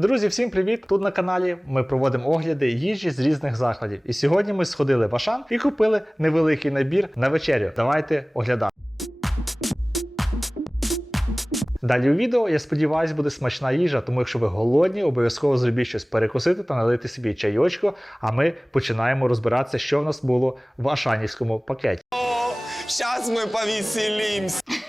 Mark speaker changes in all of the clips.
Speaker 1: Друзі, всім привіт! Тут на каналі ми проводимо огляди їжі з різних закладів. І сьогодні ми сходили в Ашан і купили невеликий набір на вечерю. Давайте оглядати. Далі у відео, я сподіваюся, буде смачна їжа, тому якщо ви голодні, обов'язково зробіть щось перекусити та налити собі чайочку, а ми починаємо розбиратися, що в нас було в ашанівському пакеті.
Speaker 2: Сейчас мы повеселимся.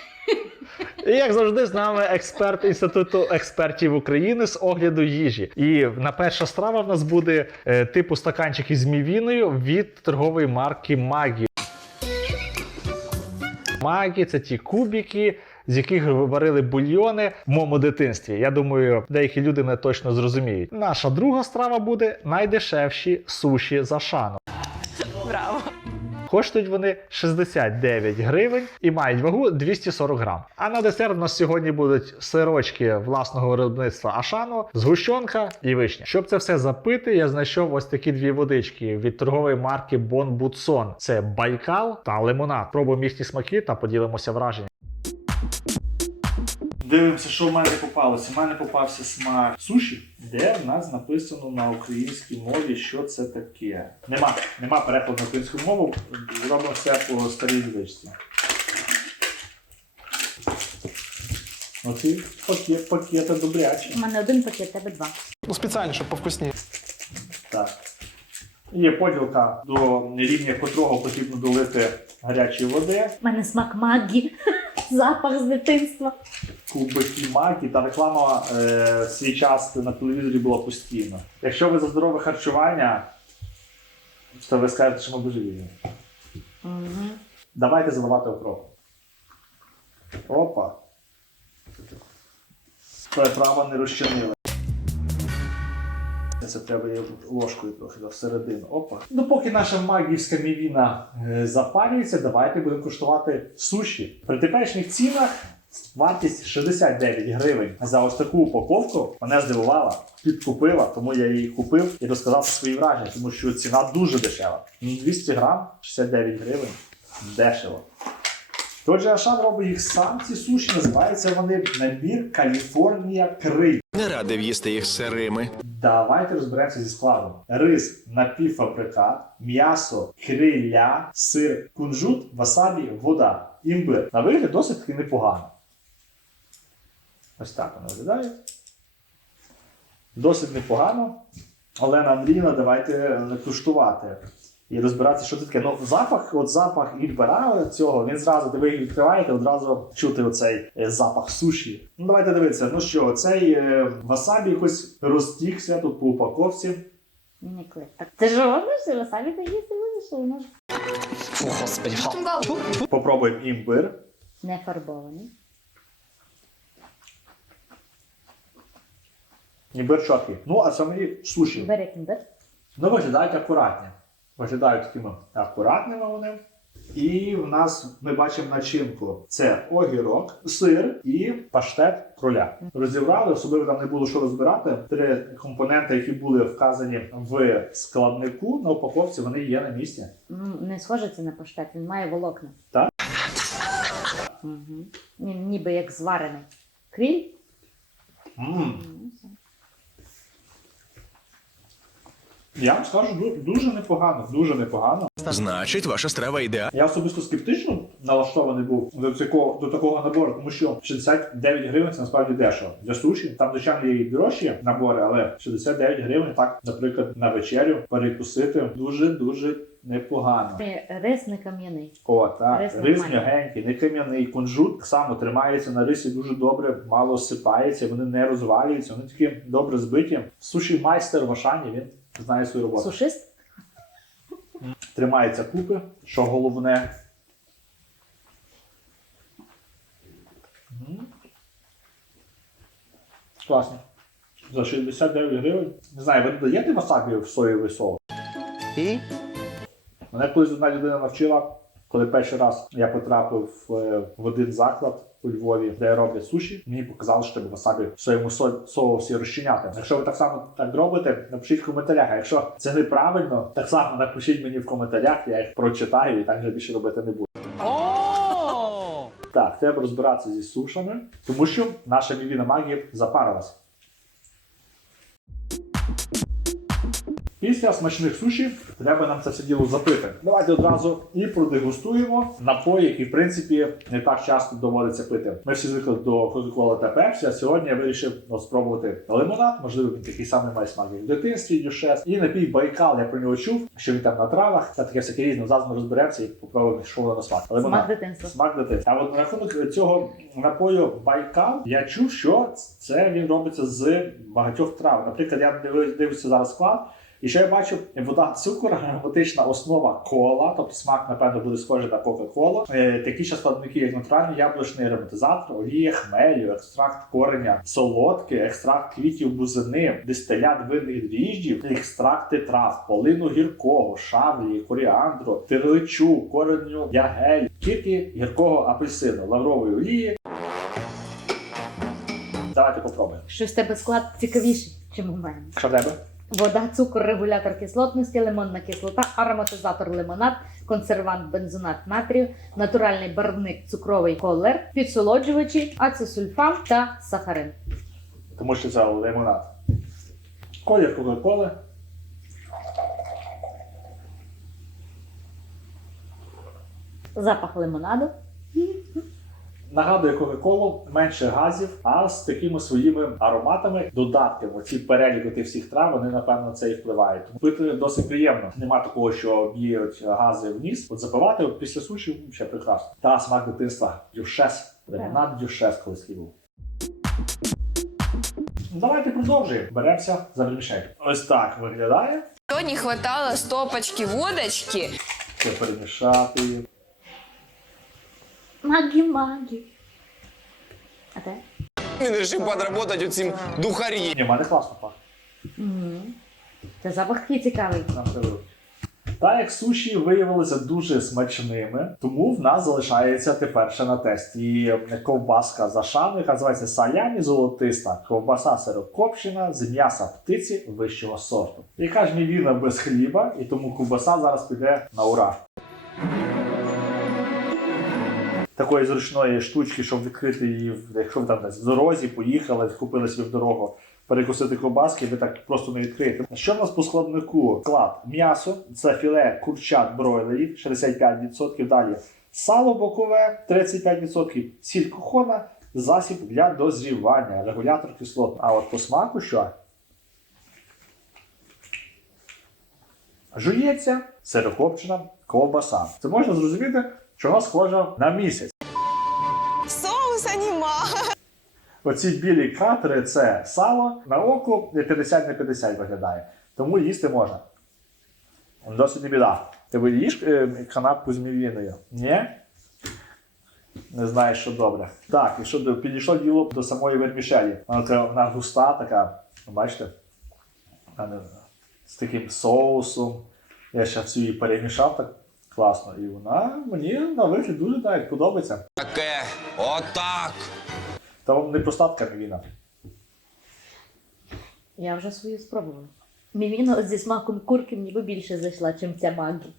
Speaker 1: І як завжди, з нами експерт Інституту експертів України з огляду їжі. І на перша страва в нас буде е, типу стаканчики з мівіною від торгової марки Магі. Магі це ті кубики, з яких варили бульйони в моєму дитинстві. Я думаю, деякі люди мене точно зрозуміють. Наша друга страва буде найдешевші суші за шану. Коштують вони 69 гривень і мають вагу 240 грам. А на десерт у нас сьогодні будуть сирочки власного виробництва Ашану, згущенка і вишня. Щоб це все запити, я знайшов ось такі дві водички від торгової марки Bon Butson. Це Байкал та лимонад. Пробуємо їхні смаки та поділимося враженням. Дивимося, що в мене попалося. У мене попався смак суші, де в нас написано на українській мові, що це таке. Нема, нема перекладу на українську мову. Робимо все по старій звичці. Оці пакет, пакети добрячі.
Speaker 3: У мене один пакет, тебе два.
Speaker 4: Ну, спеціально, щоб повкусніше.
Speaker 1: Так. Є поділка, до рівня котрого потрібно долити гарячої води.
Speaker 3: У мене смак магі, запах з дитинства.
Speaker 1: кубики маки та реклама е, свій час на телевізорі була постійно. Якщо ви за здорове харчування, то ви скажете, що ми божевільні.
Speaker 3: Угу.
Speaker 1: Давайте заливати окроп. Опа. Це не розчинили. Це треба її ложкою трохи всередину. Опа. Ну, поки наша магівська мівіна е, запарюється, давайте будемо куштувати суші. При теперішніх цінах вартість 69 гривень за ось таку упаковку мене здивувала, підкупила, тому я її купив і розказав свої враження, тому що ціна дуже дешева. Ну, 200 грам 69 гривень. Дешево. Тож Ашан робить їх сам ці суші, називаються вони набір Каліфорнія Крий.
Speaker 2: Не радив їсти їх сирими.
Speaker 1: Давайте розберемося зі складом: рис, напівфабрикат, м'ясо, криля, сир, кунжут, васабі, вода, імбир. На вигляд досить таки непогано. Ось так воно виглядає. Досить непогано. Олена Андріївна, давайте куштувати. І розбиратися, що це таке. Ну, запах, от запах імбира цього, він зразу, де ви відкриваєте, одразу чути оцей е, запах суші. Ну, давайте дивитися. Ну що, цей е, васабі якось розтікся тут по упаковці.
Speaker 3: Не клик. Так ти ж робиш, ви самі так їсти будеш, що воно ж
Speaker 1: Попробуємо імбир.
Speaker 3: не фарбований.
Speaker 1: Імбир чоткий. Ну, а самі суші.
Speaker 3: Бери кімбир.
Speaker 1: Ну, виглядають акуратні. Виглядають такими акуратними вони. І в нас ми бачимо начинку: це огірок, сир і паштет кроля. Розібрали, особливо там не було що розбирати. Три компоненти, які були вказані в складнику на упаковці, вони є на місці.
Speaker 3: Не схоже це на паштет, він має волокна.
Speaker 1: Так?
Speaker 3: Угу. Він ніби як зварений. Кріль?
Speaker 1: м Я вам скажу ду- дуже непогано, дуже непогано.
Speaker 2: Значить, ваша страва ідеальна.
Speaker 1: Я особисто скептично налаштований був до такого, до такого набору, тому що 69 гривень це насправді дешево. Для суші там, звичайно, є і дорожчі набори, але 69 гривень так, наприклад, на вечерю перекусити дуже-дуже непогано.
Speaker 3: Е, Рис не кам'яний.
Speaker 1: О, так.
Speaker 3: Рис
Speaker 1: Рис
Speaker 3: нормальний.
Speaker 1: м'ягенький, не кам'яний. Кунжут так само тримається на рисі дуже добре, мало сипається, вони не розвалюються, вони такі добре збиті. Суші майстер в Ашані, він знає свою роботу.
Speaker 3: Сушист?
Speaker 1: Тримається купи, що головне. Класно. За 69 гривень. Не знаю, ви додаєте васабі в соєвий соус?
Speaker 4: І
Speaker 1: Мене колись одна людина навчила, коли перший раз я потрапив е, в один заклад у Львові, де роблять суші, мені показали, що треба васабі в своєму со- соусі розчиняти. Якщо ви так само так робите, напишіть в коментарях. А якщо це неправильно, так само напишіть мені в коментарях, я їх прочитаю і так вже більше робити не буду. Так, треба розбиратися зі сушами, тому що наша мівіна магія запарилась. Після смачних суші треба нам це все діло запити. Давайте одразу і продегустуємо напої, які в принципі не так часто доводиться пити. Ми всі звикли до Coca-Cola та Pepsi, а сьогодні я вирішив ну, спробувати лимонад. Можливо, він такий самий має смак як в дитинстві, дюшес. І напій Байкал, я про нього чув, що він там на травах, та таке всяке різне. Зараз ми розберемося і попробуємо, що воно на смак. Лимонад.
Speaker 3: Смак дитинства.
Speaker 1: Смак дитинства. А от на рахунок цього напою Байкал, я чув, що це він робиться з багатьох трав. Наприклад, я дивлюся зараз склад. І що я бачу, вода, цукор, ароматична основа кола, тобто смак, напевно, буде схожий на Кока-Колу. Е, такі ще складники, як натуральний яблучний ароматизатор, олія, хмелю, екстракт кореня, солодке, екстракт квітів бузини, дистилят винних дріжджів, екстракти трав, полину гіркого, шавлі, коріандру, тиричу, кореню ягель, кірки гіркого апельсину, лаврової олії. Давайте попробуємо.
Speaker 3: Щось в тебе склад цікавіший, чим у мене.
Speaker 1: Що в тебе?
Speaker 3: Вода, цукор, регулятор кислотності, лимонна кислота, ароматизатор лимонад, консервант бензонат натрію, натуральний барвник цукровий колер, підсолоджувачі, ацесульфам та сахарин.
Speaker 1: Тому що це лимонад. Колір Кока-Коли.
Speaker 3: Запах лимонаду.
Speaker 1: Нагадує Кока-Колу, менше газів, а з такими своїми ароматами, додатками. Ці переліки тих всіх трав, вони напевно це і впливають. Пити досить приємно. Нема такого, що б'ють гази в ніс. От запивати от після суші ще прекрасно. Та смак дитинства. Дюшес. Лимонад дюшес колись був. Ну, Давайте продовжуємо. Беремося за вермішель. Ось так виглядає.
Speaker 5: То не хватало стопочки водочки.
Speaker 1: Це перемішати. Її.
Speaker 3: Магі магі. А те?
Speaker 2: Він вирішив подработати оцим духарі.
Speaker 1: Ні, в мене класно пахне.
Speaker 3: Мгм. Це запах такий цікавий.
Speaker 1: Нам треба. Та як суші виявилися дуже смачними, тому в нас залишається тепер ще на тесті ковбаска з ашану, яка називається салямі золотиста, ковбаса сирокопчена з м'яса птиці вищого сорту. Яка ж мівіна без хліба, і тому ковбаса зараз піде на ура. Такої зручної штучки, щоб відкрити її, якщо ви там десь в дорозі поїхали, купили собі в дорогу перекусити ковбаски, ви так просто не відкриєте. Що в нас по складнику? Склад м'ясо, це філе курчат бройлерів 65%. Далі сало бокове 35%, сіль кухона, засіб для дозрівання, регулятор кислот. А от по смаку що? Жується сирокопчена ковбаса. Це можна зрозуміти, що вона схожа на місяць. Оці білі катери це сало на око 50 на 50 виглядає. Тому їсти можна. Досить не біда. Ти їш е, канапку з мівіною? Ні? Не знаєш, що добре. Так, і що підійшло діло до самої вермішелі. Вона, така- вона густа така, бачите? З таким соусом. Я ще всю її перемішав так класно. І вона мені на вигляд дуже навіть подобається.
Speaker 2: Таке, отак.
Speaker 1: Та не проста така мівіна.
Speaker 3: Я вже свою спробувала. Мівіна зі смаком курки мені би більше зайшла, чим ця магі.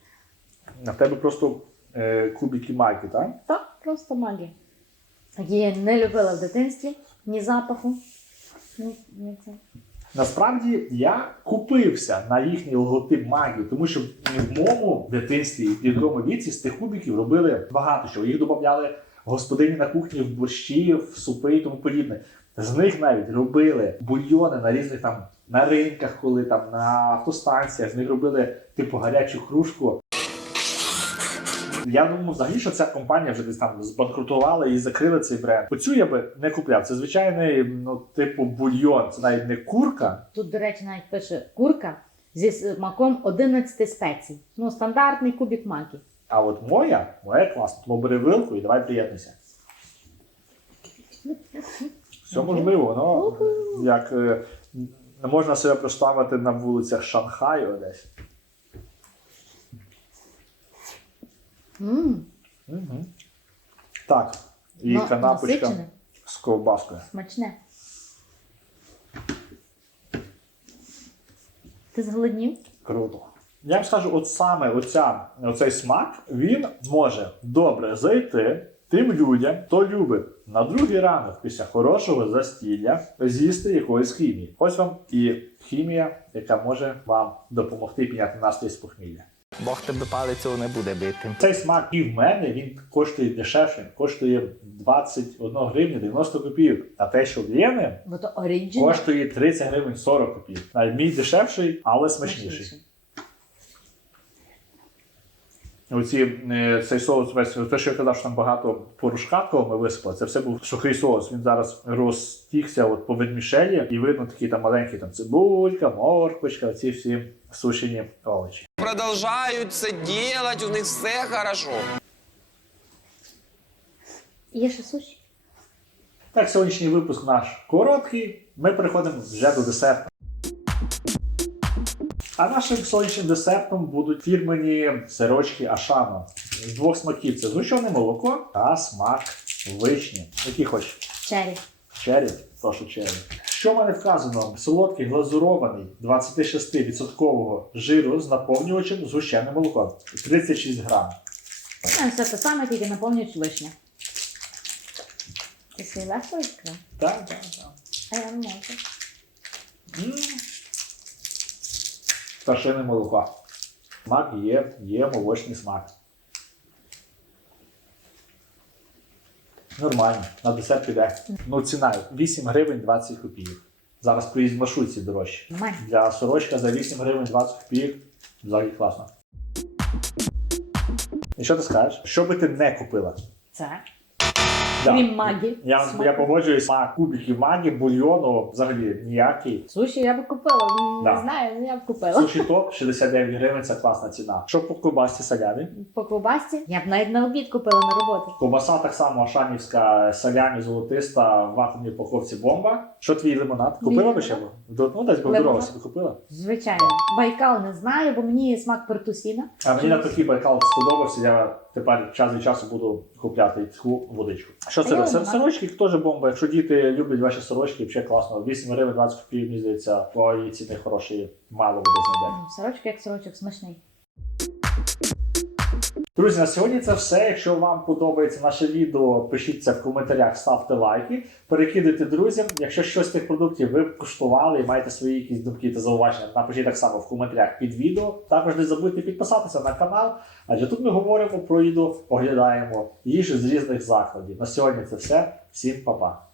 Speaker 1: А в тебе просто е, кубики майки, так?
Speaker 3: Так, просто магі. Я не любила в дитинстві, ні запаху, ні, ні це.
Speaker 1: Насправді я купився на їхній логотип магії, тому що в моєму дитинстві і в тому віці з тих кубиків робили багато чого. Їх додавали господині на кухні в борщі, в супи і тому подібне. З них навіть робили бульйони на різних там на ринках, коли там на автостанціях, з них робили типу гарячу кружку. Я думаю, взагалі, що ця компанія вже десь там збанкрутувала і закрили цей бренд. Оцю я би не купляв. Це звичайний, ну, типу, бульйон. Це навіть не курка.
Speaker 3: Тут, до речі, навіть пише курка зі смаком 11 спецій. Ну, стандартний кубик макі.
Speaker 1: А от моя, моя класна. Тому бери вилку і давай приєднуйся. Все можливо, воно як е, не можна себе представити на вулицях Шанхаю десь.
Speaker 3: Мм,
Speaker 1: Угу. Так, і
Speaker 3: ну,
Speaker 1: канапочка
Speaker 3: насичене,
Speaker 1: з ковбаскою.
Speaker 3: смачне. Ти зголоднів?
Speaker 1: Круто. Я вам скажу, от саме оця, оцей смак він може добре зайти Тим людям, хто любить на другий ранок після хорошого застілля з'їсти якоїсь хімії. Ось вам і хімія, яка може вам допомогти підняти настрій з похмілля.
Speaker 4: Бог тебе палицю не буде бити.
Speaker 1: Цей смак і в мене він коштує дешевше, коштує 21 гривня 90 копійок. А те, що в
Speaker 3: оригінал.
Speaker 1: коштує 30 гривень 40 копійок. Навіть мій дешевший, але смачніший. Оці, е, цей соус, весь те, що я казав, що там багато порошка ми висипали, це все був сухий соус. Він зараз розтікся от по ведмішелі, і видно такі там маленькі там цибулька, морквочка, ці всі сушені овочі.
Speaker 2: Продолжают це делать, у них все хорошо.
Speaker 3: Є ще суші?
Speaker 1: Так, сьогоднішній випуск наш короткий. Ми переходимо вже до десерту. А нашим сонячним десертом будуть фірмені сирочки Ашано. З двох смаків це згущене молоко та смак вишні. Які хоч
Speaker 3: Чері.
Speaker 1: чері, прошу чері. Що в мене вказано? Солодкий глазурований 26% жиру з наповнювачем згущене молоко. 36 грам.
Speaker 3: Все те саме, тільки наповнюють вишня. Ти свій легко відкрив?
Speaker 1: Так, так, так.
Speaker 3: А я не можу.
Speaker 1: М. Пташине молоко. Смак є, є молочний смак. Нормально, на десерт піде. Ну, ціна 8 гривень 20 копійок. Зараз приїзд в маршрутці дорожче. Для сорочка за 8 гривень 20 копійок. Взагалі класно. І що ти скажеш? Що би ти не купила?
Speaker 3: Це. Крім магі.
Speaker 1: Я,
Speaker 3: Смаку.
Speaker 1: я погоджуюсь, смак кубиків магі, бульйону взагалі ніякий.
Speaker 3: Суші я б купила.
Speaker 1: Да.
Speaker 3: Не знаю, ну я б купила.
Speaker 1: Суші топ 69 гривень це класна ціна. Що по ковбасці салямі?
Speaker 3: По ковбасці я б навіть на обід купила на роботу.
Speaker 1: Ковбаса так само ашанівська салямі золотиста в вакуумній упаковці бомба. Що твій лимонад? Купила би ще? До- Ну, десь в собі купила.
Speaker 3: Звичайно. Байкал не знаю, бо мені смак пертусіна.
Speaker 1: А мені навпаки байкал сподобався. Я тепер час від часу буду купляти цю водичку. Що це?
Speaker 3: я
Speaker 1: Сорочки теж бомба. Якщо діти люблять ваші сорочки, взагалі класно. 8 гривень 20 копійок, мені здається, по її ціни хороші, мало буде знайде.
Speaker 3: Сорочки як сорочок, смачний.
Speaker 1: Друзі, на сьогодні це все. Якщо вам подобається наше відео, пишіть це в коментарях, ставте лайки, перекидайте друзям. Якщо щось з тих продуктів ви куштували і маєте свої якісь думки та зауваження, напишіть так само в коментарях під відео. Також не забудьте підписатися на канал, адже тут ми говоримо про їду, оглядаємо їжу з різних закладів. На сьогодні це все. Всім па-па!